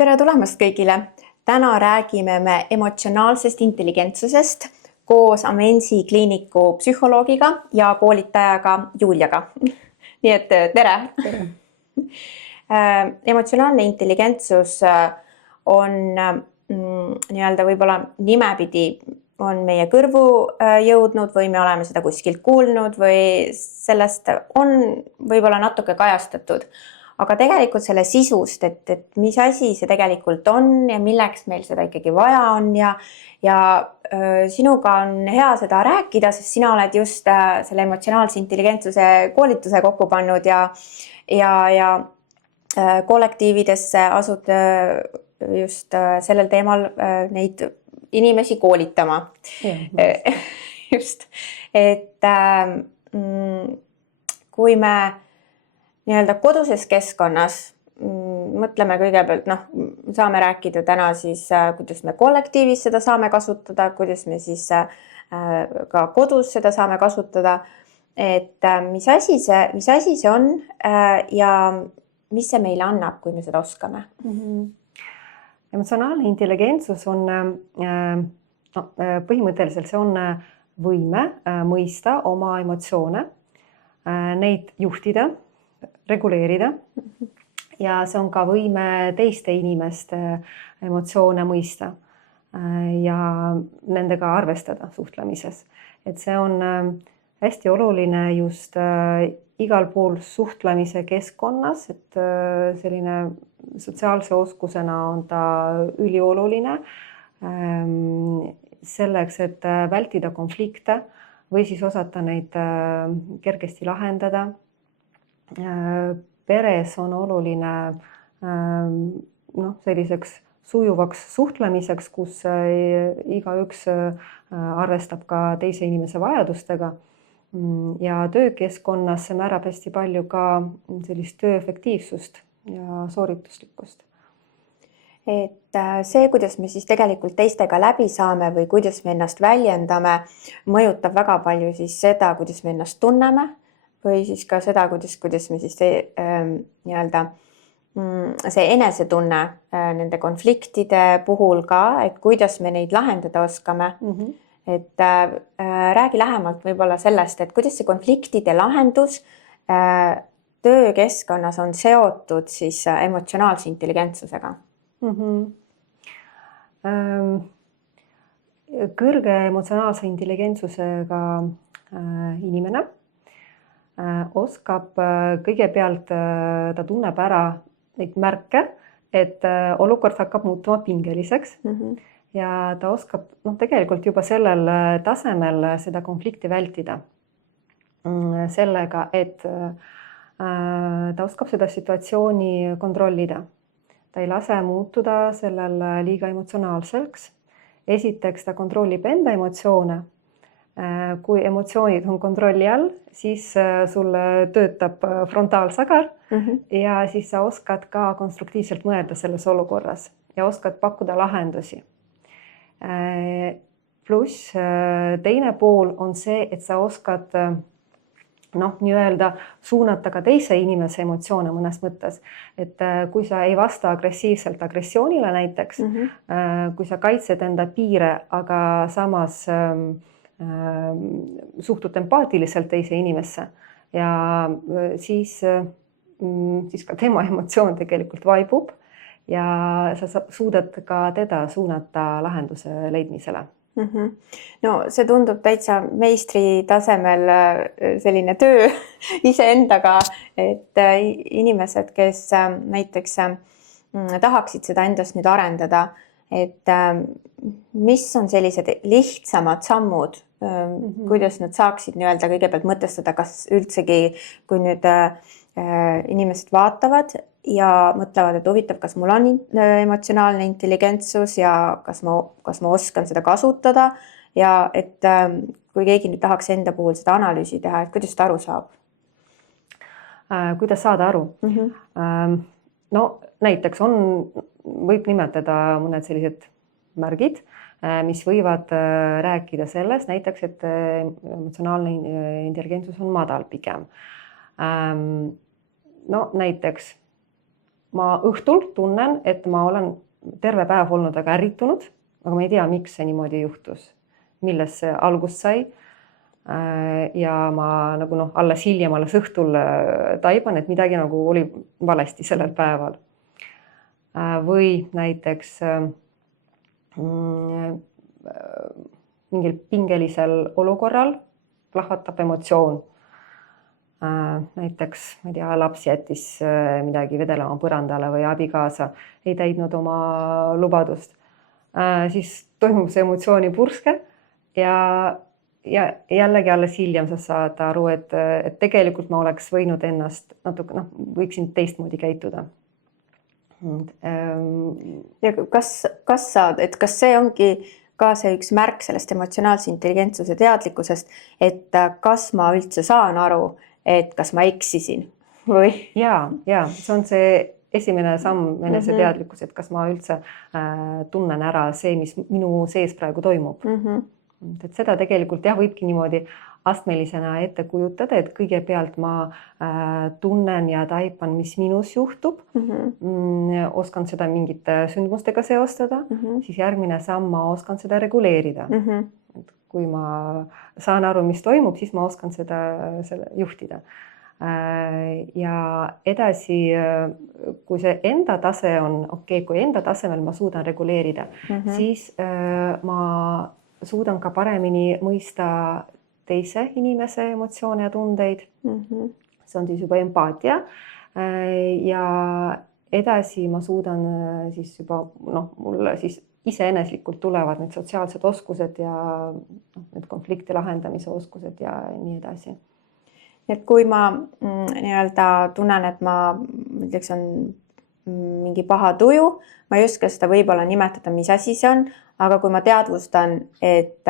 Tere tulemast kõigile! Täna räägime me emotsionaalsest intelligentsusest koos Amensi kliiniku psühholoogiga ja koolitajaga Juliaga. Nii et tere! Emotsionaalne intelligentsus on nii-öelda võib-olla nimepidi on meie kõrvu jõudnud või me oleme seda kuskilt kuulnud või sellest on võib-olla natuke kajastatud. Aga tegelikult selle sisust, et mis asi see tegelikult on ja milleks meil seda ikkagi vaja on ja sinuga on hea seda rääkida, sest sina oled just selle emotsionaalse intelligentsuse koolituse kokku pannud ja kollektiividesse asud just sellel teemal neid inimesi koolitama. Just, et kui me nii-öelda koduses keskkonnas mõtleme kõigepealt, saame rääkida täna siis, kuidas me kollektiivis seda saame kasutada, kuidas me siis ka kodus seda saame kasutada, et mis asi see on ja mis see meile annab, kui me seda oskame? Emotsionaalne intelligentsus on põhimõtteliselt see on võime mõista oma emotsioone, neid juhtida, reguleerida ja see on ka võime teiste inimeste emotsioone mõista ja nendega arvestada suhtlemises. Et see on hästi oluline just igal pool suhtlemise keskkonnas, et selline sotsiaalse oskusena on ta ülioluline selleks, et vältida konflikte või siis osata neid kergesti lahendada. Peres on oluline selliseks sujuvaks suhtlemiseks, kus igaüks arvestab ka teise inimese vajadustega. Ja töökeskkonnas see määrab hästi palju ka sellist töö efektiivsust ja soorituslikkust. Et see, kuidas me siis tegelikult teistega läbi saame või kuidas me ennast väljendame, mõjutab väga palju siis seda, kuidas me ennast tunneme või siis ka seda, kuidas me siis nii-öelda see enesetunne nende konfliktide puhul ka, et kuidas me neid lahendada oskame. Et räägi lähemalt võib-olla sellest, et kuidas see konfliktide lahendus töökeskkonnas on seotud siis emotsionaalse intelligentsusega. Kõrge emotsionaalse intelligentsusega inimene oskab kõigepealt, ta tunneb ära neid märke, et olukord hakkab muutuma pingeliseks. Ja ta oskab tegelikult juba sellel tasemel seda konflikti vältida sellega, et ta oskab seda situatsiooni kontrollida. Ta ei lase muutuda sellel liiga emotsionaalseks. Esiteks ta kontrollib enda emotsioone. Kui emotsioonid on kontrolli all, siis sul töötab frontaalsagar ja siis sa oskad ka konstruktiivselt mõelda selles olukorras ja oskad pakkuda lahendusi. Pluss teine pool on see, et sa oskad nii-öelda suunata ka teise inimese emotsioone mõnes mõttes. Et kui sa ei vasta agressiivselt agressioonile näiteks, kui sa kaitsed enda piire, aga samas suhtud empaatiliselt teise inimesse ja siis ka tema emotsioon tegelikult vaibub ja sa suudad ka teda suunata lahenduse leidmisele. No see tundub täitsa meistri tasemel selline töö iseendaga, et inimesed, kes näiteks tahaksid seda endast nüüd arendada, et mis on sellised lihtsamad sammud, kuidas nad saaksid nii-öelda kõigepealt mõtestada, kas üldsegi, kui nüüd inimesed vaatavad ja mõtlevad, et huvitav, kas mul on emotsionaalne intelligentsus ja kas ma oskan seda kasutada ja et kui keegi nüüd tahaks enda puhul seda analüüsi teha, et kuidas ta aru saab? Kuidas saada aru? Näiteks võib nimetada mõned sellised märgid, mis võivad rääkida sellest, näiteks, et emotsionaalne intelligentsus on madal pigem. Näiteks ma õhtul tunnen, et ma olen terve päev olnud väga ärritunud, aga ma ei tea, miks see niimoodi juhtus, millest see algust sai. Ja ma nagu alles hiljem, alles õhtul taiban, et midagi nagu oli valesti sellel päeval. Või näiteks mingil pingelisel olukorral plahvatab emotsioon. Näiteks, ma ei tea, laps jättis midagi vedelema põrandale või abikaasa ei täidnud oma lubadust. Siis toimub see emotsioonipurske ja jällegi alles hiljem sa saad aru, et tegelikult ma oleks võinud ennast natuke, võiksin teistmoodi käituda. Ja kas see ongi ka see üks märk sellest emotsionaalse intelligentsuse teadlikkusest, et kas ma üldse saan aru, et kas ma eksisin või? Ja, see on see esimene samm eneseteadlikkus, et kas ma üldse tunnen ära see, mis minu sees praegu toimub. Et seda tegelikult võibki niimoodi astmelisena ette kujutada, et kõigepealt ma tunnen ja taipan, mis minus juhtub. Oskan seda mingite sündmustega seostada, siis järgmine samm ma oskan seda reguleerida. Kui ma saan aru, mis toimub, siis ma oskan seda juhtida. Ja edasi, kui see enda tase on okei, kui enda tasemel ma suudan reguleerida, siis ma suudan ka paremini mõista teise inimese emotsioone ja tundeid. See on siis juba empaatia. Ja edasi ma suudan siis juba, mulle siis iseeneslikult tulevad need sotsiaalsed oskused ja need konflikti lahendamise oskused ja nii edasi. Et kui ma nii-öelda tunnen, et ma ütleks on mingi paha tuju, ma ei oska seda võib-olla nimetada, mis asi see on, aga kui ma teadvustan, et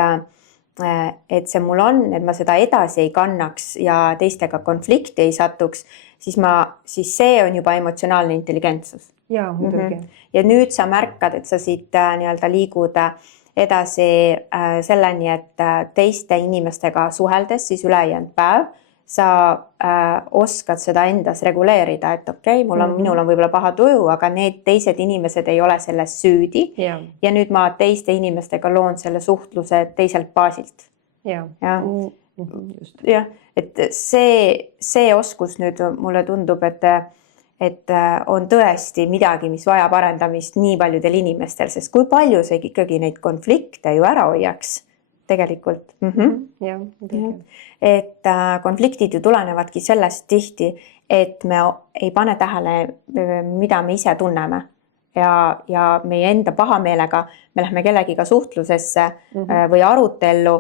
see mul on, et ma seda edasi ei kannaks ja teistega konflikti ei satuks, siis see on juba emotsionaalne intelligentsus. Ja, muidugi. Ja nüüd sa märkad, et sa siit nii-öelda liigud edasi selleni, et teiste inimestega suheldes siis ülejäänud päev sa oskad seda endas reguleerida, et okei, minul on võib-olla paha tuju, aga need teised inimesed ei ole selles süüdi. Ja nüüd ma teiste inimestega loon selle suhtluse teiselt baasilt. Just. Et see oskus nüüd mulle tundub, et on tõesti midagi, mis vajab arendamist nii paljudel inimestel, sest kui palju see ikkagi neid konflikte ju ära hoiaks tegelikult. Et konfliktid ju tulenevadki sellest tihti, et me ei pane tähele, mida me ise tunneme ja meie enda pahameelega me lähme kellegiga suhtlusesse või arutellu,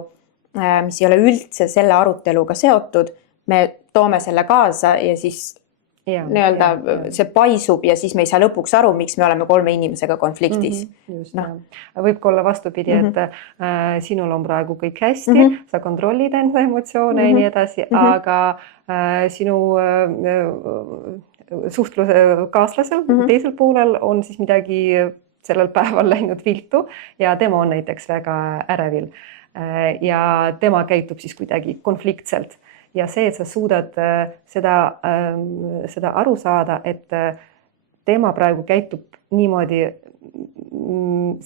mis ei ole üldse selle aruteluga seotud, me toome selle kaasa ja siis see paisub ja siis me ei saa lõpuks aru, miks me oleme 3 inimesega konfliktis. Võib ka olla vastupidi, et sinul on praegu kõik hästi, sa kontrollid enda emotsioone ja nii edasi, aga sinu suhtluse kaaslasel teisel poolel on siis midagi sellel päeval läinud viltu ja tema on näiteks väga ärevil ja tema käitub siis kuidagi konfliktselt. Ja see, et sa suudad seda aru saada, et tema praegu käitub niimoodi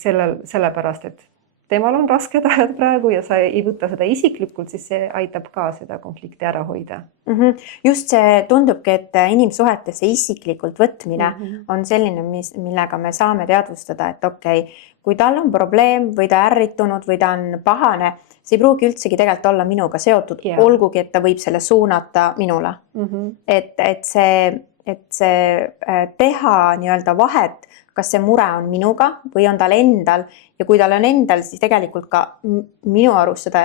sellepärast, et temal on rasked ajad praegu ja sa ei võta seda isiklikult, siis see aitab ka seda konflikti ära hoida. Just see tundubki, et inimsuhetesse isiklikult võtmine on selline, millega me saame teadvustada, et okei, kui tal on probleem või ta ärritunud või ta on pahane, see ei pruugi üldsegi tegelikult olla minuga seotud, olgugi, et ta võib selle suunata minule. Et see teha nii-öelda vahet, kas see mure on minuga või on tal endal ja kui tal on endal, siis tegelikult ka minu arust seda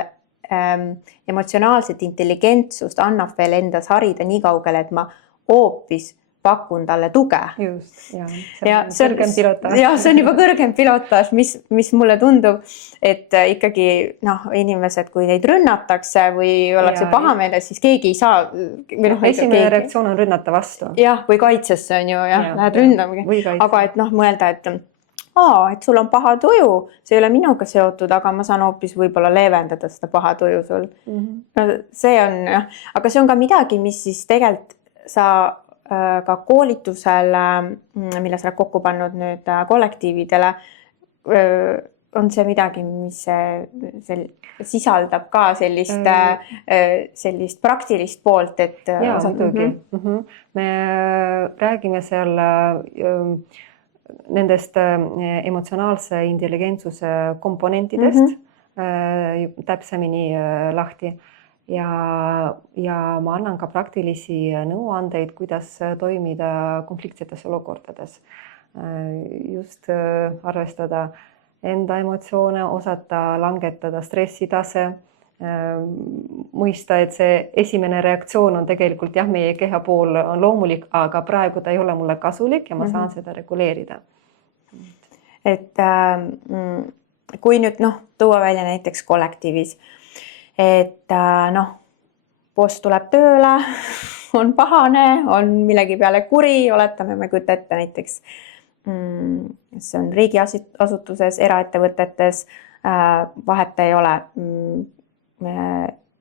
emotsionaalset intelligentsust annab veel endas harida nii kaugele, et ma hoopis pakun talle tuge. Just, see on kõrgem pilotaaž. Ja see on juba kõrgem pilotaaž, mis mulle tundub, et ikkagi inimesed, kui neid rünnatakse või ollakse pahameeles, siis keegi ei saa. Esimene reaktsioon on rünnata vastu. Jah, või kaitsesse on ju, lähed ründamagi. Aga et mõelda, et sul on paha tuju, see ei ole minuga seotud, aga ma saan hoopis võib-olla leevendada seda paha tuju sul. See on, aga see on ka midagi, mis siis tegelikult sa ka koolitusel, mille sa oled kokku pannud nüüd kollektiividele, on see midagi, mis sisaldab ka sellist praktilist poolt, et jaa, muidugi. Me räägime seal nendest emotsionaalse intelligentsuse komponentidest täpsemini lahti ja ma annan ka praktilisi nõuandeid, kuidas toimida konfliktsetes olukordades. Just arvestada enda emotsioone, osata langetada stressitase, mõista, et see esimene reaktsioon on tegelikult jah, meie keha pool on loomulik, aga praegu ta ei ole mulle kasulik ja ma saan seda reguleerida. Et kui nüüd tuua välja näiteks kollektiivis, et boss tuleb tööle, on pahane, on millegi peale kuri, oletame, me kujuta ette näiteks, see on riigiasutuses, eraettevõtetes, vahet ei ole.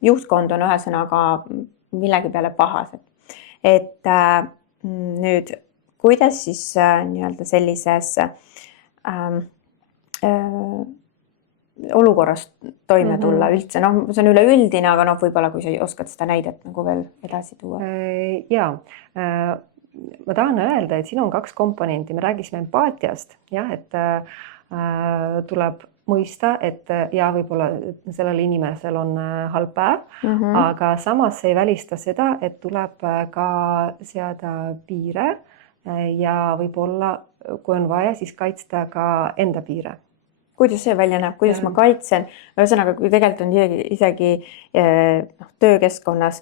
Juhtkond on ühesõnaga millegi peale pahased. Et nüüd, kuidas siis nii-öelda sellises olukorras toime tulla üldse? See on üleüldine, aga võib-olla kui sa oskad seda näidet nagu veel edasi tuua. Jaa, ma tahan öelda, et siin on 2 komponenti. Me räägisime empaatiast, jah, et tuleb mõista, et ja võib-olla sellel inimesel on halb päev, aga samas ei välista seda, et tuleb ka seada piire ja võib-olla, kui on vaja, siis kaitsta ka enda piire. Kuidas see välja näeb, kuidas ma kaitsen? Ühesõnaga, kui tegelikult on isegi töökeskkonnas,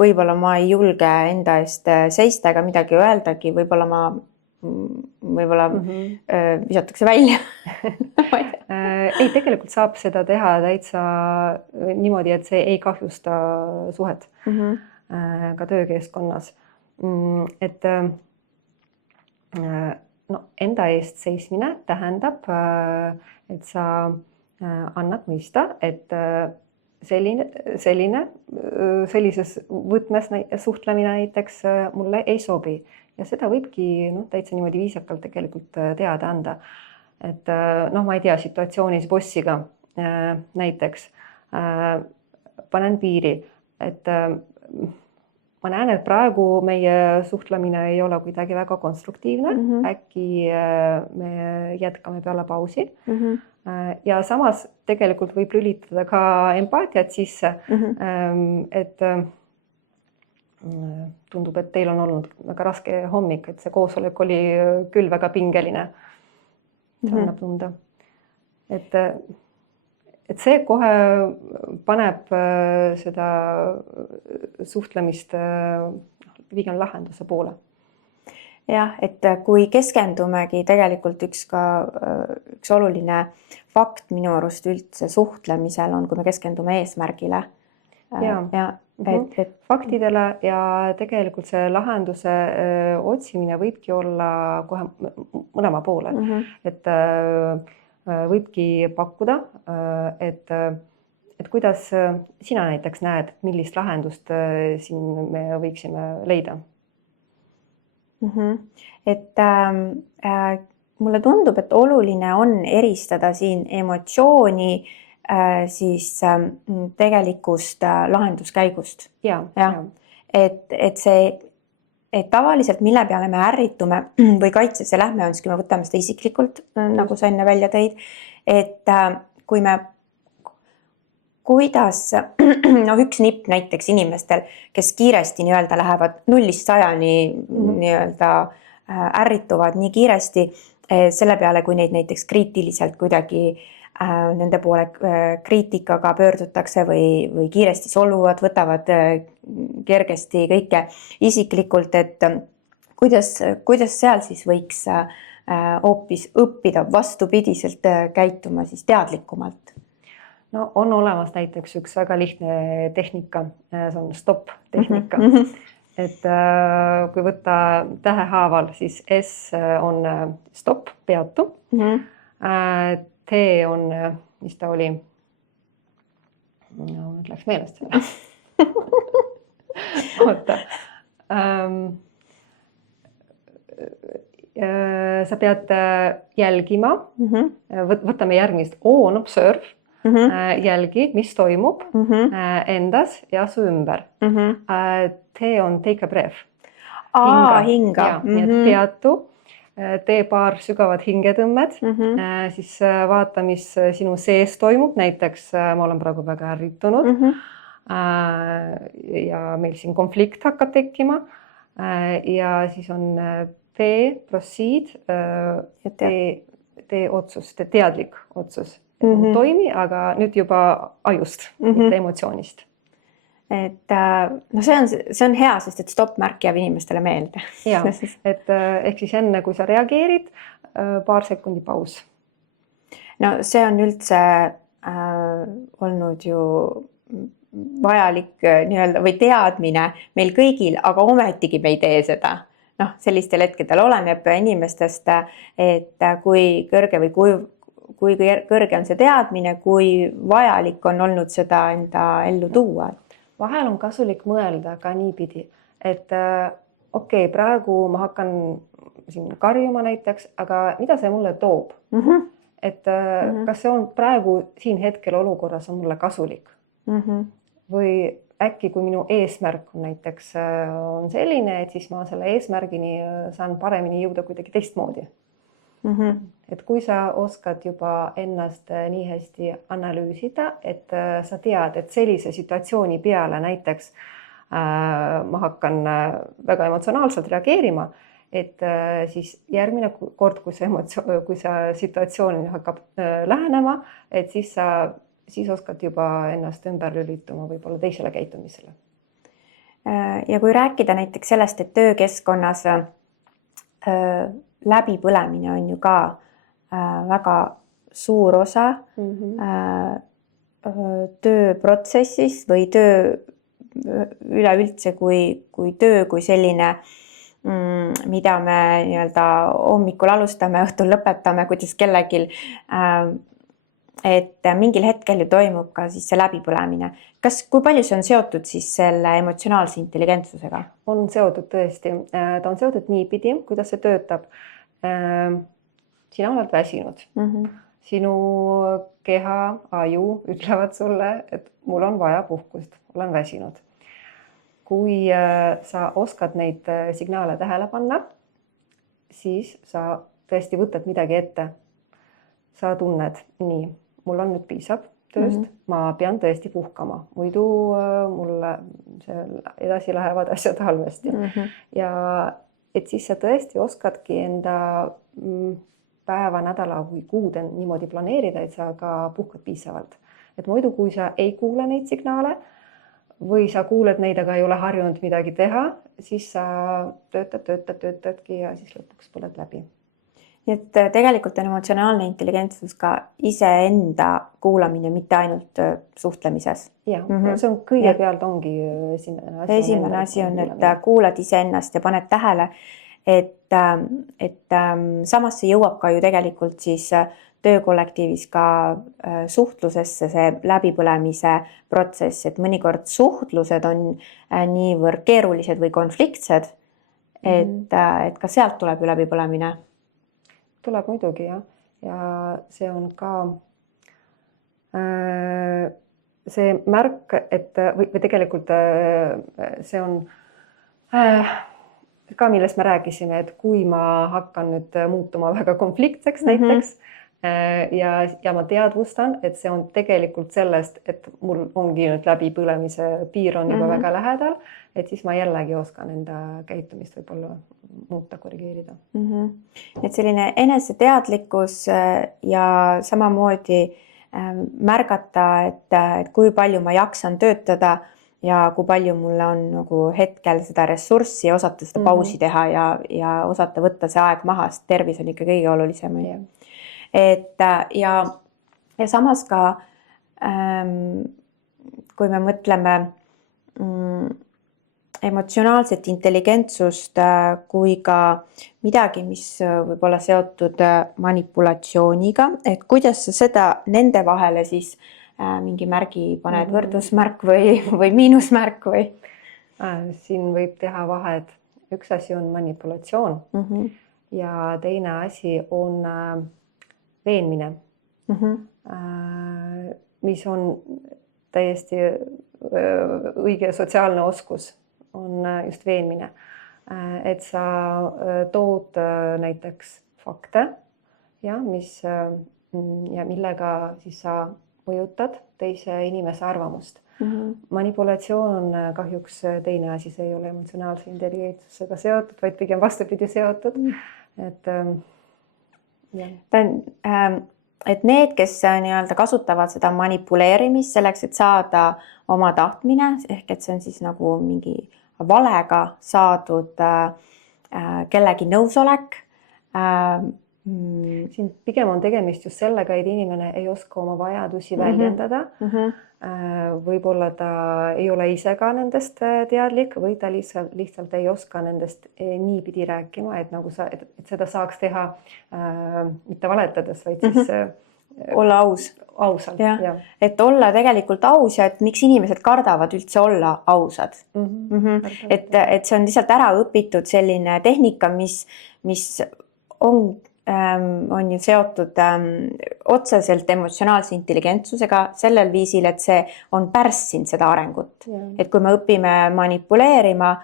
võib-olla ma ei julge enda eest seista ega midagi öeldagi, võib-olla visatakse välja. Ei, tegelikult saab seda teha täitsa niimoodi, et see ei kahjusta suhet ka töökeskkonnas. Et enda eest seismine tähendab, et sa annad mõista, et sellises võtmes suhtlemine näiteks mulle ei sobi. Ja seda võibki täitsa niimoodi viisakalt tegelikult teada anda. Et ma ei tea, situatsioonis bossiga näiteks panen piiri, et ma näen, et praegu meie suhtlemine ei ole kuidagi väga konstruktiivne. Äkki me jätkame peale pausi. Ja samas tegelikult võib lülitada ka empaatiat sisse, et tundub, et teil on olnud väga raske hommik, et see koosolek oli küll väga pingeline. See annab tunda. Et see kohe paneb seda suhtlemist pigem lahenduse poole. Jah, et kui keskendumegi tegelikult üks oluline fakt minu arust üldse suhtlemisel on, kui me keskendume eesmärgile. Faktidele ja tegelikult see lahenduse otsimine võibki olla kohe mõlema poole. Et võibki pakkuda, et kuidas sina näiteks näed, millist lahendust siin me võiksime leida? Et mulle tundub, et oluline on eristada siin emotsiooni siis tegelikust lahenduskäigust. Et tavaliselt, mille peale me ärritume või kaitsesse lähme, on siis, kui me võtame seda isiklikult, nagu sa enne välja tõid, et kui me üks nipp näiteks inimestel, kes kiiresti nii-öelda lähevad 0-100 nii-öelda ärrituvad nii kiiresti selle peale, kui neid näiteks kriitiliselt kuidagi nende poole kriitikaga pöördutakse või kiiresti solvuvad, võtavad kergesti kõike isiklikult, et kuidas seal siis võiks hoopis õppida vastupidiselt käituma siis teadlikumalt? No on olemas näiteks üks väga lihtne tehnika, see on stop-tehnika. Et kui võtta tähehaaval, siis S on stop, peatu. T on, mis ta oli? Nüüd läks meelest selle. Oota. sa pead jälgima, võtame järgmist, on observe, jälgi, mis toimub endas ja su ümber. Tee on take a breath. Hinga. Nii et peatu, tee paar sügavat hingetõmmed, siis vaata, mis sinu sees toimub. Näiteks ma olen praegu väga ärritunud ja meil siin konflikt hakkab tekkima ja siis on proceed, tee otsus, tee teadlik otsus. Toimi, aga nüüd juba ajust, mitte emotsioonist. Et see on hea, sest et stopp-märk jääb inimestele meelde. Ja, et ehk siis enne, kui sa reageerid, paar sekundi paus. No see on üldse olnud ju vajalik nii-öelda või teadmine meil kõigil, aga ometigi me ei tee seda. Sellistel hetkedel oleneb inimestest, et kui kõrge või kui kõrge on see teadmine, kui vajalik on olnud seda enda ellu tuua. Vahel on kasulik mõelda ka niipidi, et okei, praegu ma hakkan siin karjuma näiteks, aga mida see mulle toob? Et kas see on praegu siin hetkel olukorras on mulle kasulik? Või äkki, kui minu eesmärk on näiteks on selline, et siis ma selle eesmärgini saan paremini jõuda kuidagi teistmoodi. Et kui sa oskad juba ennast nii hästi analüüsida, et sa tead, et sellise situatsiooni peale näiteks ma hakkan väga emotsionaalselt reageerima, et siis järgmine kord, kui see situatsioon hakkab lähenema, et siis oskad juba ennast ümber lülituma võib-olla teisele käitumisele. Ja kui rääkida näiteks sellest, et töökeskkonnas läbipõlemine on ju ka väga suur osa tööprotsessist või töö üleüldse kui töö, kui selline, mida me nii-öelda hommikul alustame, õhtul lõpetame, kuidas kellegil, et mingil hetkel ju toimub ka siis see läbipõlemine. Kui palju see on seotud siis selle emotsionaalse intelligentsusega? On seotud tõesti. Ta on seotud niipidi, kuidas see töötab. Sina oled väsinud. Sinu keha, aju ütlevad sulle, et mul on vaja puhkust, olen väsinud. Kui sa oskad neid signaale tähele panna, siis sa tõesti võtad midagi ette. Sa tunned, nii, mul on nüüd piisab tööst, ma pean tõesti puhkama, muidu mulle edasi lähevad asjad halvasti. Ja et siis sa tõesti oskadki enda päeva, nädala või kuud niimoodi planeerida, et sa ka puhkad piisavalt. Et muidu, kui sa ei kuule neid signaale või sa kuuled neid, aga ei ole harjunud midagi teha, siis sa töötadki ja siis lõpuks põled läbi. Nii et tegelikult on emotsionaalne intelligentsus ka iseenda kuulamine, mitte ainult suhtlemises. Jah, see on kõigepealt ongi esimene asi on, et kuulad iseennast ja paned tähele, et samas see jõuab ka ju tegelikult siis töökollektiivis ka suhtlusesse see läbipõlemise protsess, et mõnikord suhtlused on niivõrd keerulised või konfliktsed, et ka sealt tuleb ju läbipõlemine. Tuleb muidugi, jah. Ja see on ka see märk, et või tegelikult see on ka, millest me rääkisime, et kui ma hakkan nüüd muutuma väga konfliktseks näiteks ja ma teadvustan, et see on tegelikult sellest, et mul ongi nüüd läbipõlemise piir on juba väga lähedal, et siis ma jällegi oskan enda käitumist võib-olla muuta, korrigeerida. Et selline eneseteadlikkus ja samamoodi märgata, et kui palju ma jaksan töötada ja kui palju mulle on nagu hetkel seda ressurssi, osata seda pausi teha ja osata võtta see aeg maha, sest tervis on ikka kõige olulisem. Ja samas ka, kui me mõtleme emotsionaalset intelligentsust kui ka midagi, mis võib olla seotud manipulatsiooniga, et kuidas sa seda nende vahele siis mingi märgi paned, võrdusmärk või miinusmärk või? Siin võib teha vahed. üks asi on manipulatsioon ja teine asi on veenmine, mis on täiesti õige sotsiaalne oskus, on just veenmine. Et sa tood näiteks fakte, ja, millega siis sa mõjutad teise inimese arvamust. Manipulatsioon on kahjuks teine asi, see ei ole emotsionaalse intelligentsusega seotud, vaid pigem vastupidi seotud. Et need, kes nii-öelda kasutavad seda manipuleerimist selleks, et saada oma tahtmine, ehk et see on siis nagu mingi valega saadud kellegi nõusolek. Siin pigem on tegemist just sellega, et inimene ei oska oma vajadusi väljendada. Võib-olla ta ei ole ise ka nendest teadlik või ta lihtsalt ei oska nendest niipidi rääkima, et seda saaks teha mitte valetades, vaid siis olla aus. Ausalt. Ja. Et olla tegelikult aus ja et miks inimesed kardavad üldse olla ausad. Et see on lihtsalt ära õpitud selline tehnika, mis on ju seotud otseselt emotsionaalse intelligentsusega sellel viisil, et see on pärssinud seda arengut. Et kui me õpime manipuleerima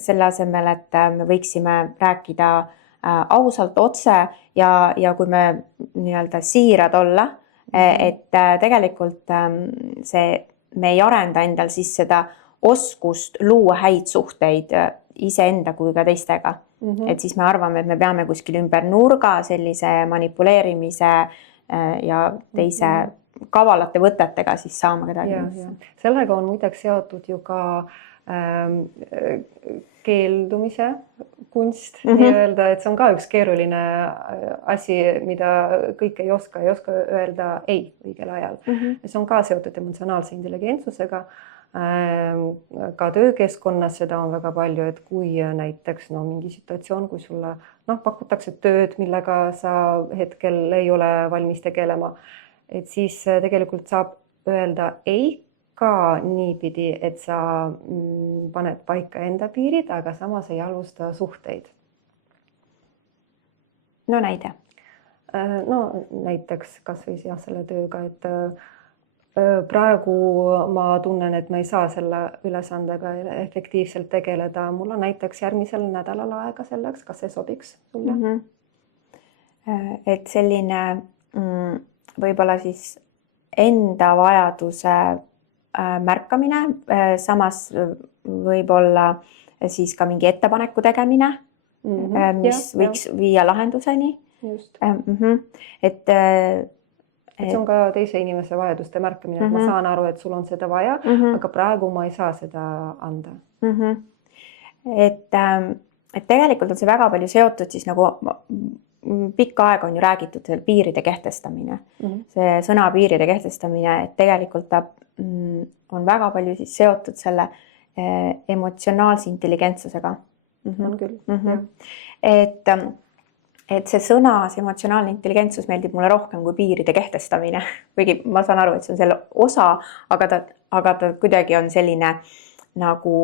selle asemel, et me võiksime rääkida ausalt otse ja kui me nii-öelda siirad olla, et tegelikult me ei arenda endal siis seda oskust luua häid suhteid iseenda kui ka teistega. Et siis me arvame, et me peame kuskil ümber nurga sellise manipuleerimise ja teise kavalate võtetega siis saama kedagi. Sellega on muideks seotud ju ka keeldumise kunst, nii-öelda, et see on ka üks keeruline asi, mida kõik ei oska öelda ei õigel ajal. See on ka seotud emotsionaalse intelligentsusega. Ka töökeskkonnas seda on väga palju, et kui näiteks mingi situatsioon, kui sulle pakutakse tööd, millega sa hetkel ei ole valmis tegelema, et siis tegelikult saab öelda ei ka niipidi, et sa paned paika enda piirid, aga samas ei alusta suhteid. No näide? No näiteks kas või selle tööga, et praegu ma tunnen, et ma ei saa selle ülesandega efektiivselt tegeleda. Mul on näiteks järgmisel nädalal aega selleks, kas see sobiks sulle? Et selline võib-olla siis enda vajaduse märkamine, samas võib-olla siis ka mingi ettepaneku tegemine, mis võiks viia lahenduseni. Just. Et see on ka teise inimese vajaduste märkamine, et ma saan aru, et sul on seda vaja, aga praegu ma ei saa seda anda. Et tegelikult on see väga palju seotud siis nagu pikka aega on ju räägitud piiride kehtestamine. See sõna piiride kehtestamine, et tegelikult ta on väga palju siis seotud selle emotsionaalse intelligentsusega. On küll. Et see sõna, see emotsionaalne intelligentsus meeldib mulle rohkem kui piiride kehtestamine. Kuigi ma saan aru, et see on selle osa, aga ta kuidagi on selline nagu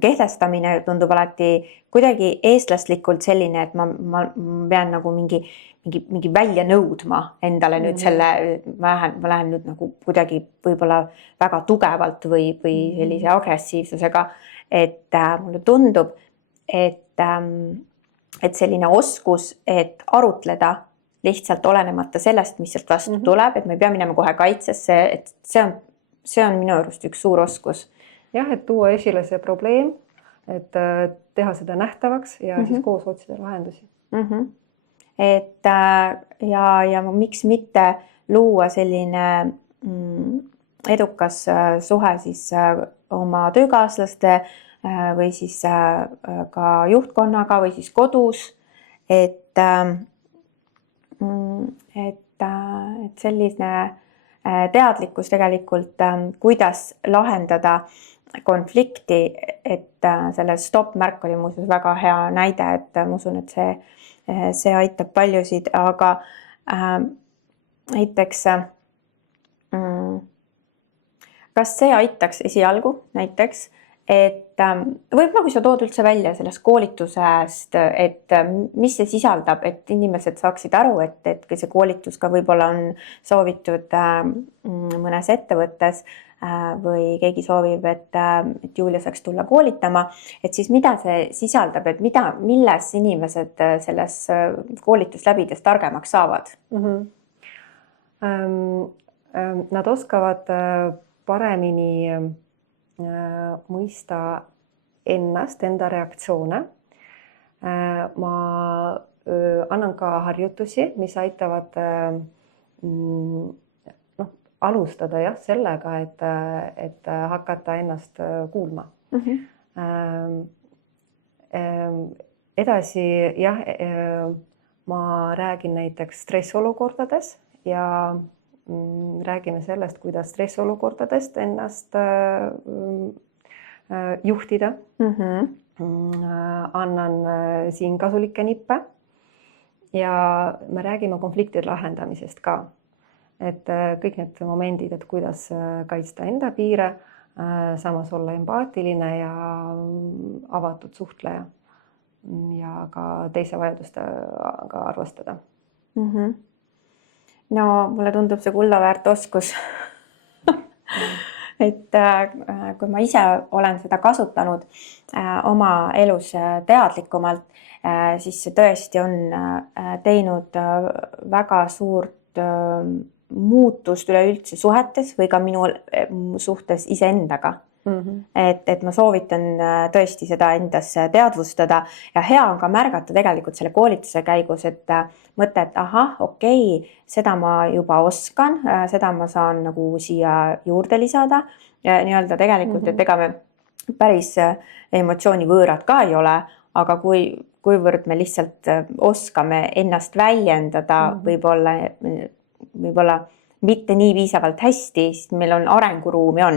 kehtestamine tundub alati kuidagi eestlaslikult selline, et ma pean nagu mingi välja nõudma endale nüüd selle, ma lähen nüüd nagu kuidagi võib-olla väga tugevalt või sellise agressiivsusega, et mulle tundub, et selline oskus, et arutleda lihtsalt olenemata sellest, mis sealt vastu tuleb, et me ei pea minema kohe kaitsesse, et see on minu arust üks suur oskus. Jah, et tuua esile see probleem, et teha seda nähtavaks ja siis koos otsida lahendusi. Et ja miks mitte luua selline edukas suhe siis oma töökaaslaste või siis ka juhtkonnaga või siis kodus, et selline teadlikkus tegelikult, kuidas lahendada konflikti, et selle stopp-märk oli muuseas väga hea näide, et ma usun, et see aitab paljusid, aga näiteks kas see aitaks esialgu näiteks, et võib-olla kui sa tood üldse välja sellest koolitusest, et mis see sisaldab, et inimesed saaksid aru, et see koolitus ka võib-olla on soovitud mõnes ettevõttes või keegi soovib, et Julia saaks tulla koolitama, et siis mida see sisaldab, et milles inimesed selles koolitust läbides targemaks saavad? Nad oskavad paremini mõista ennast, enda reaktsioone. Ma annan ka harjutusi, mis aitavad alustada sellega, et hakata ennast kuulma. Edasi ma räägin näiteks stressolukordades ja räägime sellest, kuidas stressolukordadest ennast juhtida. Annan siin kasulikke nippe ja me räägime konfliktide lahendamisest ka. Et kõik need momendid, et kuidas kaitsta enda piire, samas olla empaatiline ja avatud suhtleja ja ka teise vajadustega arvestada. No mulle tundub see kuldaväärt oskus. Et kui ma ise olen seda kasutanud oma elus teadlikumalt, siis see tõesti on teinud väga suurt muutust üleüldse suhetes või ka minu suhtes iseendaga. Et ma soovitan tõesti seda endas teadvustada ja hea on ka märgata tegelikult selle koolituse käigus, et mõte, et ahah, okei, seda ma juba oskan, seda ma saan nagu siia juurde lisada ja nii-öelda tegelikult, et ega me päris emotsiooni võõrad ka ei ole, aga kuivõrd me lihtsalt oskame ennast väljendada võib-olla mitte nii piisavalt hästi, siis meil on arenguruumi on.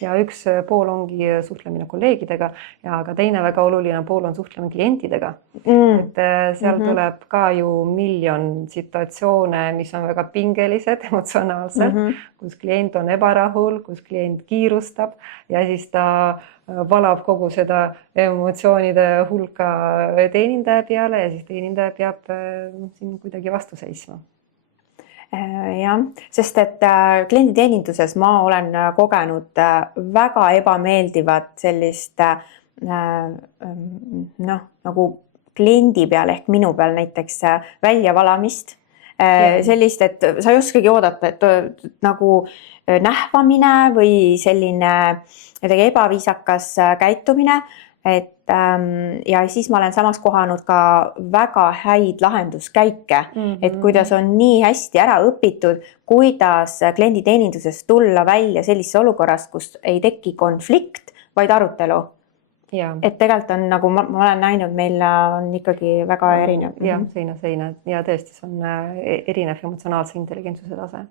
Ja üks pool ongi suhtlemine kolleegidega ja ka teine väga oluline pool on suhtlemine klientidega. Et seal tuleb ka ju miljon situatsioone, mis on väga pingelised emotsionaalselt, kus klient on ebarahul, kus klient kiirustab ja siis ta valab kogu seda emotsioonide hulka teenindaja peale ja siis teenindaja peab siin kuidagi vastu seisma. Jah, sest et klienditeeninduses ma olen kogenud väga ebameeldivat sellist nagu kliendi peal ehk minu peal näiteks väljavalamist. Sellist, et sa ei oskagi oodata, et nagu nähvamine või selline ebaviisakas käitumine. Ja siis ma olen samas kohanud ka väga häid lahenduskäike, et kuidas on nii hästi ära õpitud, kuidas klienditeeninduses tulla välja sellisesse olukorrast, kus ei teki konflikt, vaid arutelu. Et tegelikult on, nagu ma olen näinud, meil on ikkagi väga erinev. Ja, seina ja tõesti see on erinev emotsionaalse intelligentsuse tase.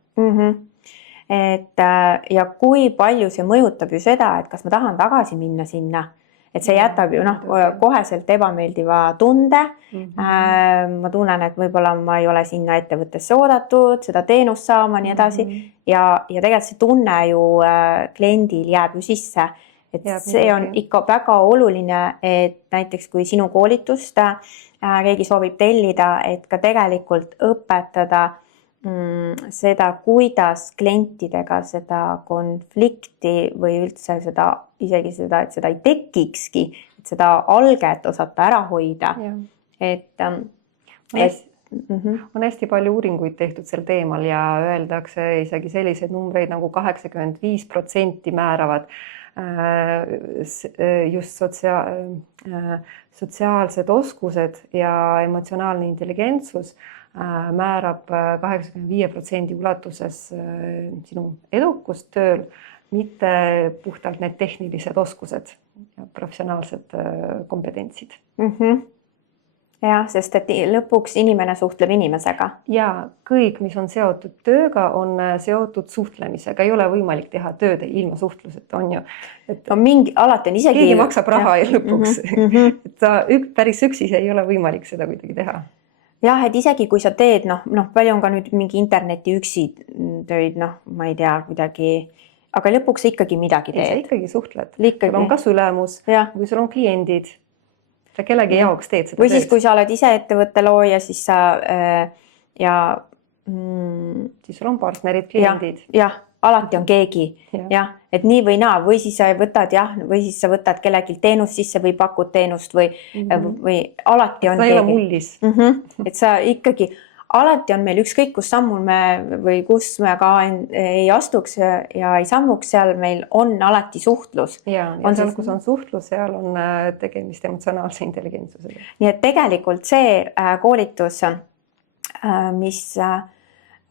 Ja kui palju see mõjutab ju seda, et kas ma tahan tagasi minna sinna, et see jätab ju koheselt ebameeldiva tunde. Ma tunnen, et võib-olla ma ei ole sinna ettevõttesse oodatud, seda teenust saama, nii edasi. Ja tegelikult see tunne ju kliendil jääb ju sisse. Et see on ikka väga oluline, et näiteks kui sinu koolitust keegi soovib tellida, et ka tegelikult õpetada seda, kuidas klientidega seda konflikti või üldse isegi seda, et seda ei tekikski, et seda alget osata ära hoida. On hästi palju uuringuid tehtud sel teemal ja öeldakse isegi selliseid numbreid nagu 85% määravad just sotsiaalsed oskused ja emotsionaalne intelligentsus määrab 85% ulatuses sinu edukust tööl, mitte puhtalt need tehnilised oskused ja professionaalsed kompetentsid. Jah, sest et lõpuks inimene suhtleb inimesega. Ja kõik, mis on seotud tööga, on seotud suhtlemisega. Ei ole võimalik teha tööd ilma suhtluseta, on ju. Alati on isegi... Keegi maksab raha ja lõpuks. Päris üksi ei ole võimalik seda kuidagi teha. Jah, et isegi kui sa teed, palju on ka nüüd mingi interneti üksi töid, ma ei tea, kuidagi aga lõpuks sa ikkagi midagi ei, sa teed. ikkagi suhtled. Ikkagi. Sul on kas ülemus või sul on kliendid. Sa kellegi jaoks teed seda või siis, kui sa oled ise ettevõtte looja, siis sa siis sul on partnerid, kliendid. Jah, alati on keegi. Jah, et nii või naa, või siis sa võtad kellelgi teenust sisse või pakud teenust või alati on sa ei ole keegi. mullis. Et sa ikkagi, alati on meil ükskõik, kus sammul me või kus me ka ei astuks ja ei sammuks, seal meil on alati suhtlus. Ja seal, kus on suhtlus, seal on tegemist emotsionaalse intelligentsusega. Nii et tegelikult see koolitus, mis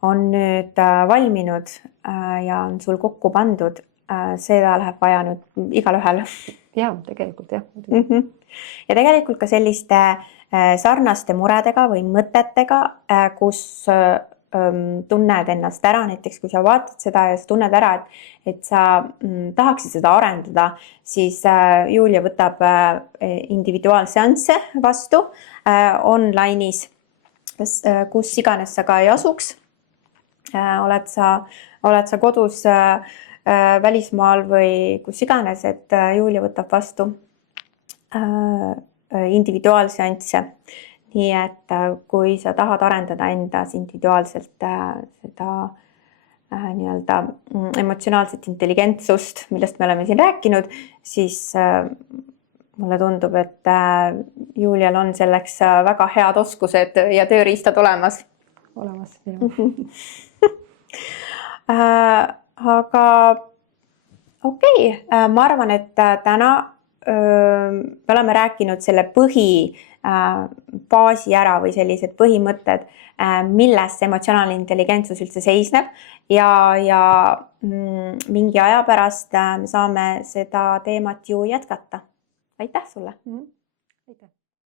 on nüüd valminud ja on sul kokku pandud, seda läheb vaja nüüd igalühel. Ja, tegelikult jah. Ja tegelikult ka selliste sarnaste muredega või mõtetega, kus tunned ennast ära, näiteks kui sa vaatad seda ja sa tunned ära, et sa tahaksid seda arendada, siis Julia võtab individuaalseansse vastu online'is, kus iganes sa ka ei asuks. Oled sa kodus välismaal või kus iganes, et Julia võtab vastu individuaalseansse. Nii et kui sa tahad arendada endas individuaalselt seda nii-öelda emotsionaalset intelligentsust, millest me oleme siin rääkinud, siis mulle tundub, et Julial on selleks väga head oskused ja tööriistad olemas. Aga okei, ma arvan, et täna me oleme rääkinud selle baasi ära või sellised põhimõtted, milles emotsionaalne intelligentsus üldse seisneb ja mingi aja pärast me saame seda teemat ju jätkata. Aitäh sulle! Aitäh!